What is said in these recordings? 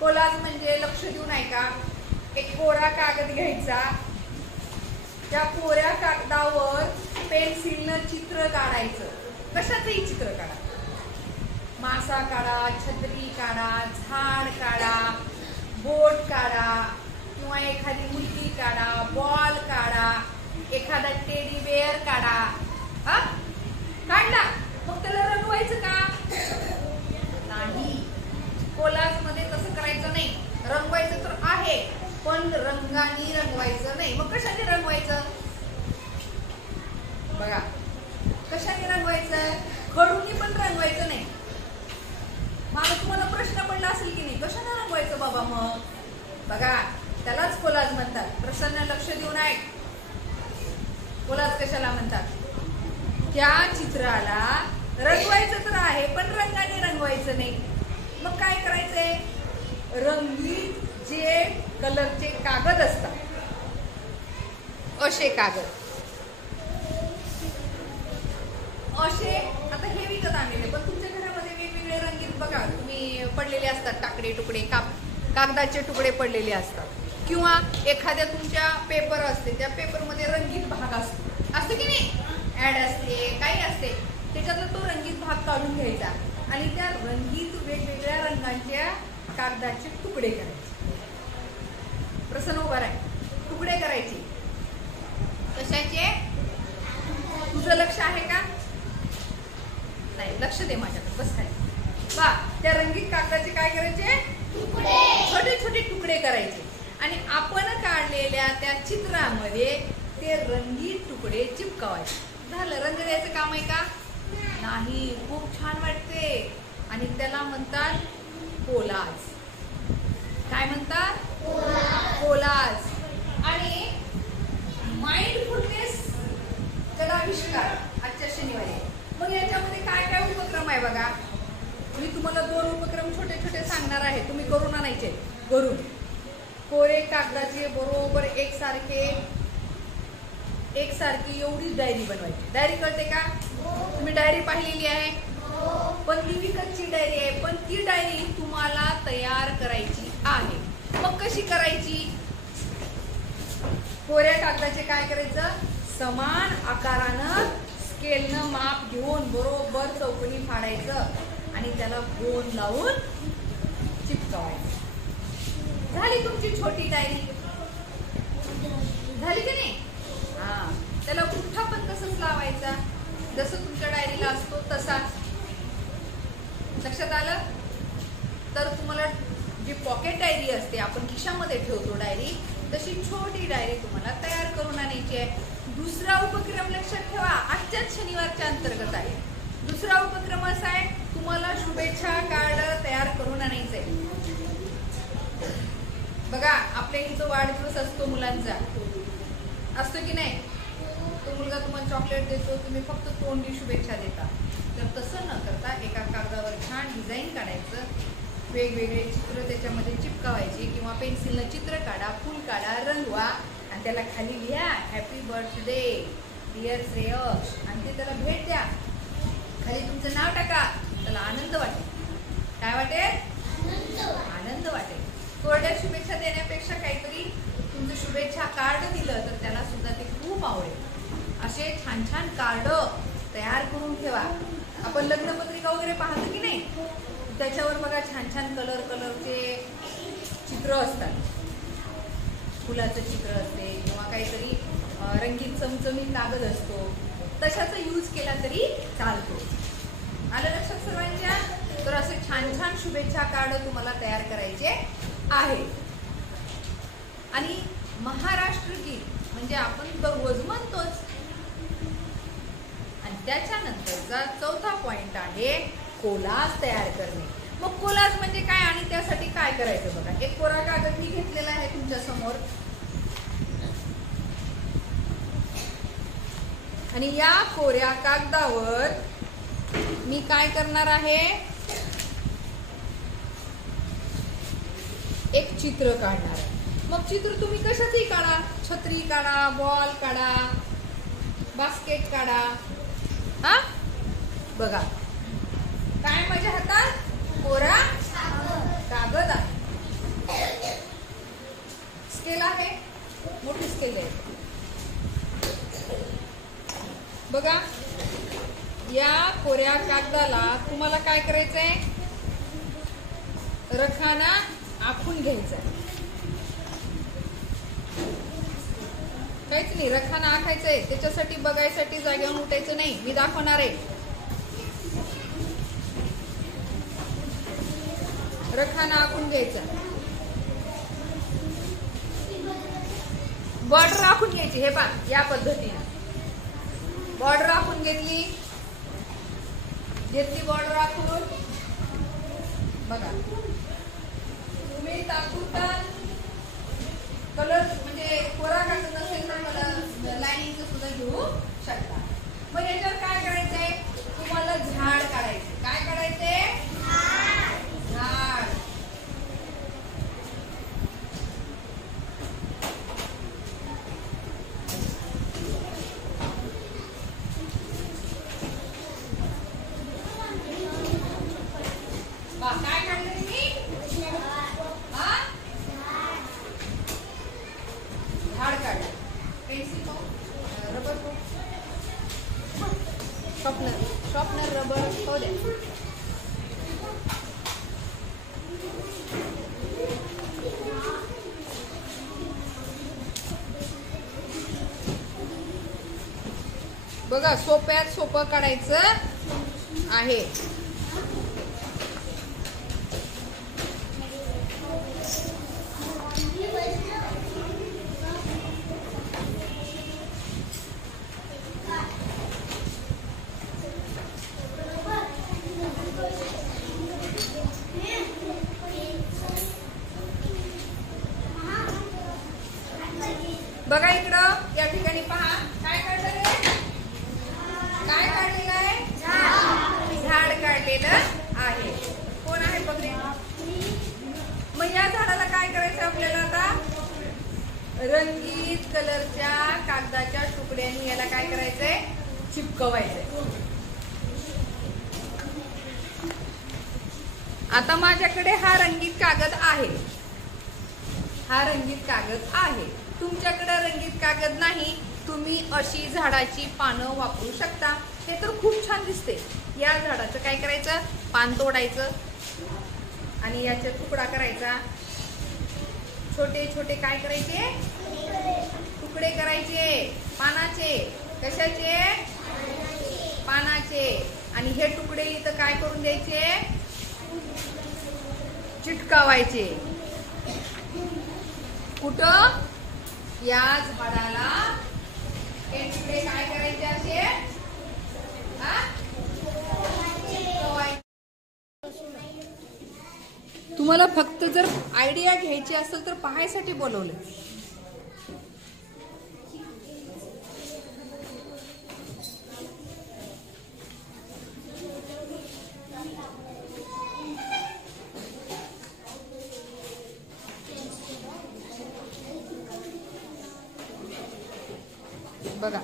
Collage म्हणजे लक्ष देऊन ऐका. एक कोरा कागद घ्यायचा, त्या कोऱ्या कागदावर पेन्सिलनं चित्र काढायचं. कशाचंही चित्र काढा. मासा काढा, छत्री काढा, झाड काढा, बोट काढा किंवा एखादी मुलगी काढा, बॉल काढा, एखादा टेडी बेअर काढा. हा काढला, मग त्याला रंगवायचं का? नाही. कोलाज मध्ये तसं करायचं नाही. रंगवायचं तर आहे, पण रंगाने रंगवायचं नाही. मग कशाने रंगवायचं? बघा, कशाने रंगवायचं? खडूनी पण रंगवायचं नाही. मला तुम्हाला प्रश्न पडला असेल की नाही, कशाने रंगवायचं बाबा? मग बघा, त्यालाच कोलाज म्हणतात. प्रसन्न लक्ष देऊन ऐक. कोलाज कशाला म्हणतात? त्या चित्राला रंगवायचं तर आहे, पण रंगाने रंगवायचं नाही. मग काय करायचंय? रंगीत जे कलरचे कागद असतात, असे कागद, असे आता हे विकत आणलेले, पण तुमच्या घरामध्ये वेगवेगळे रंगीत बघा तुम्ही पडलेले असतात. टाकडे तुकडे, कागदाचे तुकडे पडलेले असतात. किंवा एखाद्या तुमच्या पेपर असते, त्या पेपरमध्ये रंगीत भाग असतो की नाही? ऍड असते, काही असते, त्याच्यातला तो रंगीत भाग काढून घ्यायचा आणि त्या रंगीत वेगवेगळ्या रंगांच्या कागदाचे तुकडे करायचे. प्रसन्न उभा आहे. तुकडे करायचे. कशाचे? तुझं लक्ष आहे का? नाही. लक्ष दे माझ्याकडे. बस काय बा. त्या रंगीत कागदाचे काय करायचे? तुकडे. छोटे छोटे तुकडे करायचे आणि आपण काढलेल्या त्या चित्रामध्ये ते रंगीत तुकडे चिपकावायचे. झालं. रंग द्यायचं काम आहे का? नाही. खूप छान वाटते आणि त्याला म्हणतात कोलाज. काय म्हणतात? कोलाज. आणि माइंडफुलनेस त्याला आविष्कार आजच्या शनिवारी. मग याच्यामध्ये काय काय उपक्रम आहे बघा. मी तुम्हाला 2 उपक्रम छोटे छोटे सांगणार आहे, तुम्ही करून आणायचे. घरून कोरे कागदाचे बरोबर एकसारखी एवढीच डायरी बनवायची. डायरी कळते का? तुम्ही डायरी पाहिलेली आहे, पण ती विकतची डायरी आहे. पण ती डायरी तुम्हाला तयार करायची आहे. मग कशी करायची? कोऱ्या कागदाचे काय करायचं? समान आकारानं स्केलनं माप घेऊन बरोबर चौकोनी फाडायचं आणि त्याला गोल लावून चिपकावायचं. झाली तुमची छोटी डायरी. झाली की नाही? हा. त्याला पुठ्ठा पण तसंच लावायचा, जसं तुमच्या डायरीला असतो तसा. लक्षात आलं? तर तुम्हाला जी पॉकेट डायरी असते, आपण खिशामध्ये ठेवतो डायरी, तशी छोटी डायरी तुम्हाला तयार करून आणायची आहे. दुसरा उपक्रम लक्षात ठेवा, आजच्याच शनिवारच्या अंतर्गत आहे. दुसरा उपक्रम असा आहे, तुम्हाला शुभेच्छा कार्ड तयार करून आणायचंय. बघा, आपल्या इथं वाढदिवस असतो मुलांचा, असतो की नाही? तो मुलगा तुम्हाला चॉकलेट देतो, तुम्ही फक्त तोंडी शुभेच्छा देता. तर तसं न करता एका कागदावर छान डिझाईन काढायचं, वेगवेगळे चित्र त्याच्यामध्ये चिपकावायचे किंवा पेन्सिलनं चित्र काढा, फुल काढा, रंगवा आणि त्याला खाली लिहा हॅपी बर्थडे डिअर श्रेयश आणि ते त्याला भेट द्या. खाली तुमचं नाव टाका. त्याला आनंद वाटेल. काय वाटेल? आनंद वाटेल. कोरड्या शुभेच्छा देण्यापेक्षा काहीतरी तुमचं शुभेच्छा कार्ड दिलं तर त्याला सुद्धा ते खूप आवडेल. असे छान छान कार्ड तयार करून ठेवा. आपण लग्नपत्रिका वगैरे पाहतो की नाही, त्याच्यावर बघा छान छान कलरचे चित्र असतात. फुलाचं चित्र असते किंवा काहीतरी रंगीत चमचमीत कागद असतो, तशाचा यूज केला तरी चालतो. आलं लक्षात सर्वांच्या? तर असे छान छान शुभेच्छा कार्ड तुम्हाला तयार करायचे आहे. आणि महाराष्ट्र गीत म्हणजे आपण दररोज म्हणतोच. आणि त्याच्यानंतरचा चौथा पॉइंट आहे कोलाज तयार करणे. मग कोलाज म्हणजे काय आणि त्यासाठी काय करायचं बघा. एक कोरा कागद मी घेतलेला आहे तुमच्या समोर आणि या कोऱ्या कागदावर मी काय करणार आहे, एक चित्र काढणार आहे. मग चित्र तुम्ही कशातही काढा, छत्री काढा, बॉल काढा, बास्केट काढा. हा बघा काय माझ्या हातात कोरा कागद आहे. स्केल आहे, मोठी स्केल आहे बघा. या कोऱ्या कागदाला तुम्हाला काय करायचंय, रखाना आखून घ्यायचा. काहीच नाही, रखाना आखायचंय. त्याच्यासाठी बघायसाठी जागेवरून उठायचं नाही, मी दाखवणार आहे. रखाना आखून घ्यायचा. बॉर्डर आखून घ्यायची. हे पहा, या पद्धतीने बॉर्डर आखून घेतली बॉर्डर आखून बघा. तुम्ही तात्पुरता कलर म्हणजे कोरा कागद नसेल तर मला लाईनिंगचं सुद्धा घेऊ शकता. मग याच्यावर काय करायचंय, तुम्हाला झाड काढायचे. काय काढायचे, झाड. काय काढलं तुम्ही, झाड काढलं. पेन्सिल को, रबर को, शॉर्पनर रबर हो द्या. बघा, सोप्यात सोपं काढायचं आहे. बघा इकडं, या ठिकाणी पहा, काय काढलेलं आहे, काय काढलेलं आहे, झाड काढलेलं आहे. कोण आहे बघे. मग या झाडाला काय करायचं आपल्याला आता, रंगीत कलरच्या कागदाच्या तुकड्यांनी याला काय करायचंय, चिपकवायचंय. आता माझ्याकडे हा रंगीत कागद आहे, हा रंगीत कागद आहे. तुमच्याकडे रंगीत कागद नाही, तुम्ही अशी झाडाची पानं वापरू शकता. हे तर खूप छान दिसते. या झाडाचं काय करायचं, पान तोडायचं आणि याचा तुकडा करायचा. छोटे छोटे काय करायचे, तुकडे करायचे पानाचे. कशाचे, पानाचे. आणि हे तुकडे इथं काय करून द्यायचे, चिटकावायचे. कुठं, या झाडाला हे तुकडे काय करायचे असे, तुम्हाला फक्त जर आयडिया घ्यायची असेल तर पाहायसाठी बोलवलं. बघा,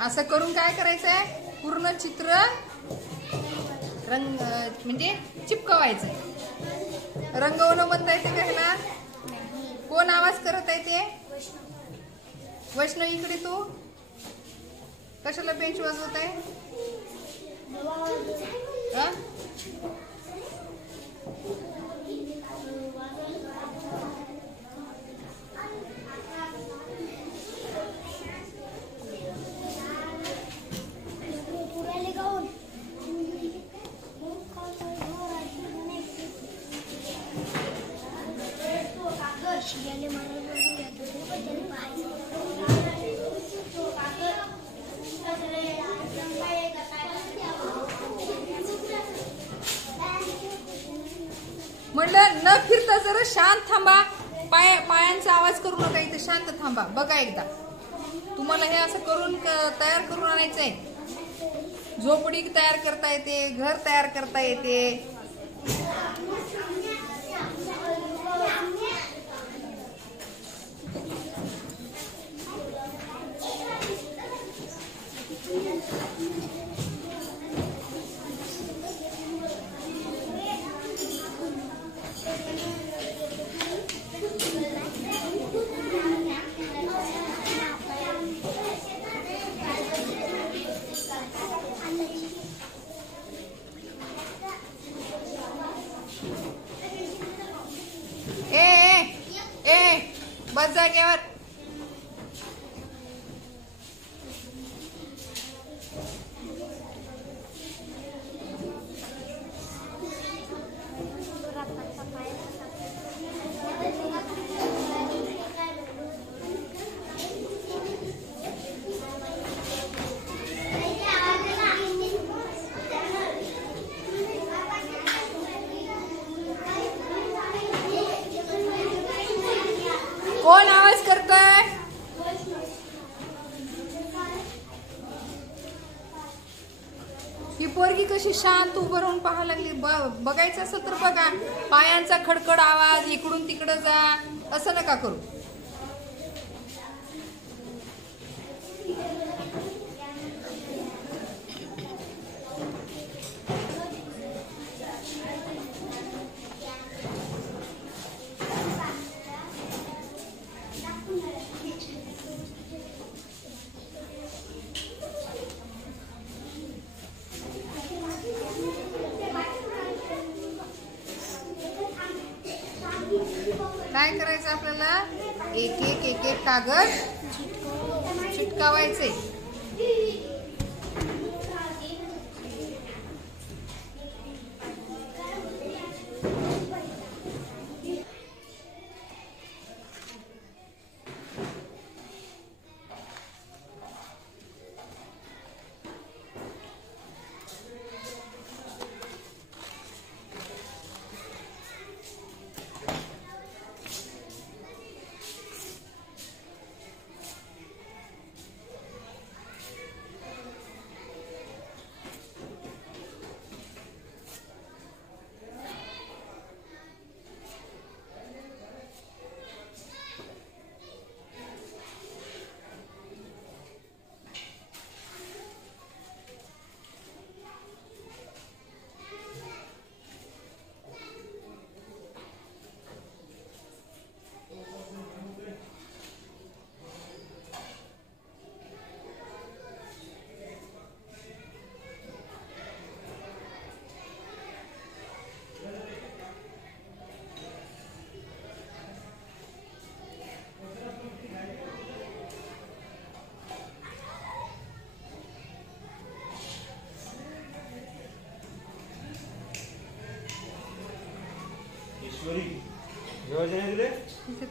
असं करून काय करायचंय, पूर्ण चित्र रंग म्हणजे चिपकवायचं. रंगवणं म्हणता येते का ह्याला, कोण आवाज करत आहे ते, वैष्णव इकडे. तू कशाला बेंच वाजवत आहे, म्हटलं न फिरता जरा शांत थांबा. पायांचा आवाज करू नका, इथे शांत थांबा. बघा एकदा, तुम्हाला हे असं करून तयार करून आणायचंय. झोपडी तयार करता येते, घर तयार करता येते. बस जागेवर. कोण आवाज करतोय? ही पोरगी कशी शांत उभं राहून पाहायला लागली. बघायचं असेल तर बघा. पायांचा खडखड आवाज, इकडून तिकडं जा, असं नका करू. काय करायचं आपल्याला? एक एक एक एक कागद चिटकावायचे.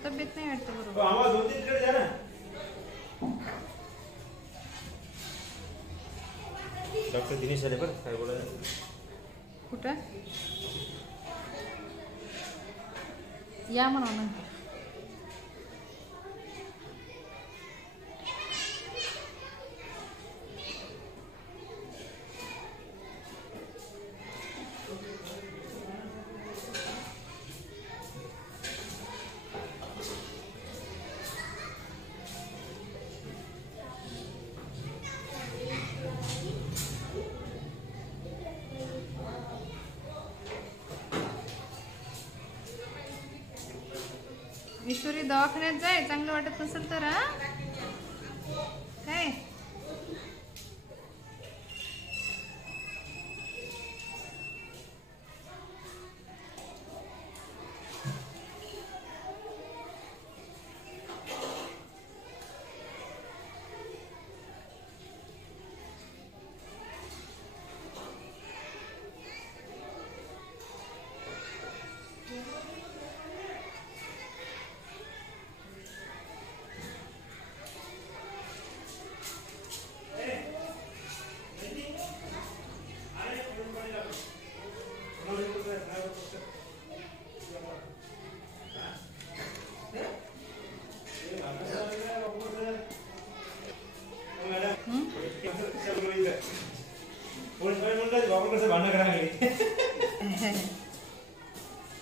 तब्येत नाही वाटत बरोबर. आवाज होती तिकडे जा ना. डॉक्टर दिनेश आले बरं. काय बोलायचं? कुठं या म्हणा नंतर. ईश्वरी दवाखान्यात जाय, चांगलं वाटत नसेल तर. हा काय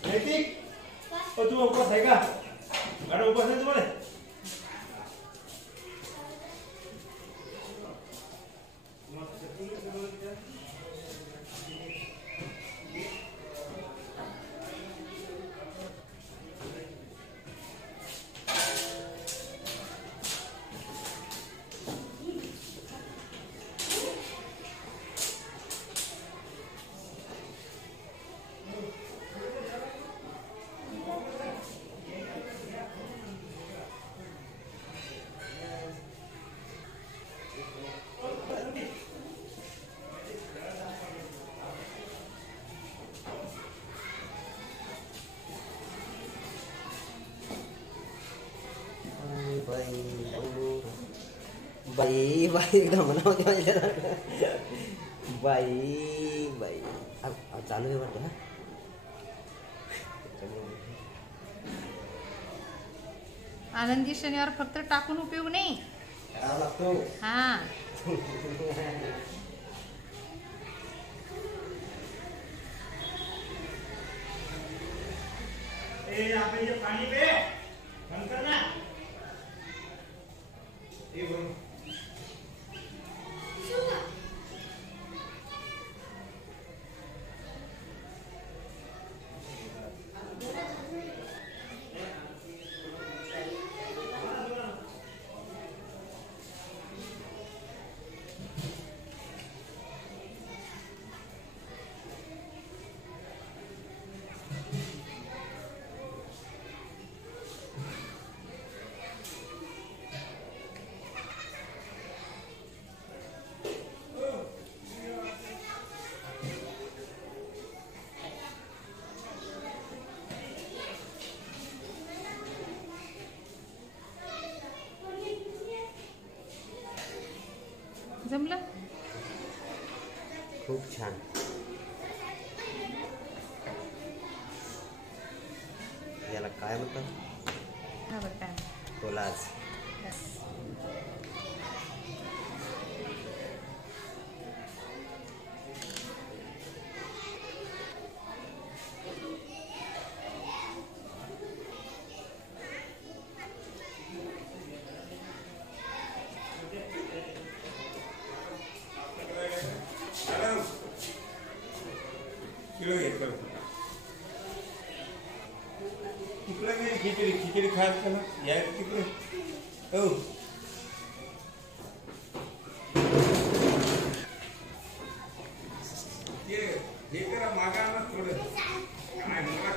नैतिक तू उपवास आहे का? मॅडम उपवास आहे तुम्हाला? बाई बाई एकदम म्हणावते माझ्या बाई बाई चालू आहे वाटतं. आनंदी शनिवार फक्त टाकून उपयोग नाही. लागतो हा पाणी पे ना जमलं. खूप छान. याला काय म्हणतात? हा बरं काय कोलाज. खिचडी खिचडी खायचं ना या तिकडे. हो हे करा मागा थोडं काय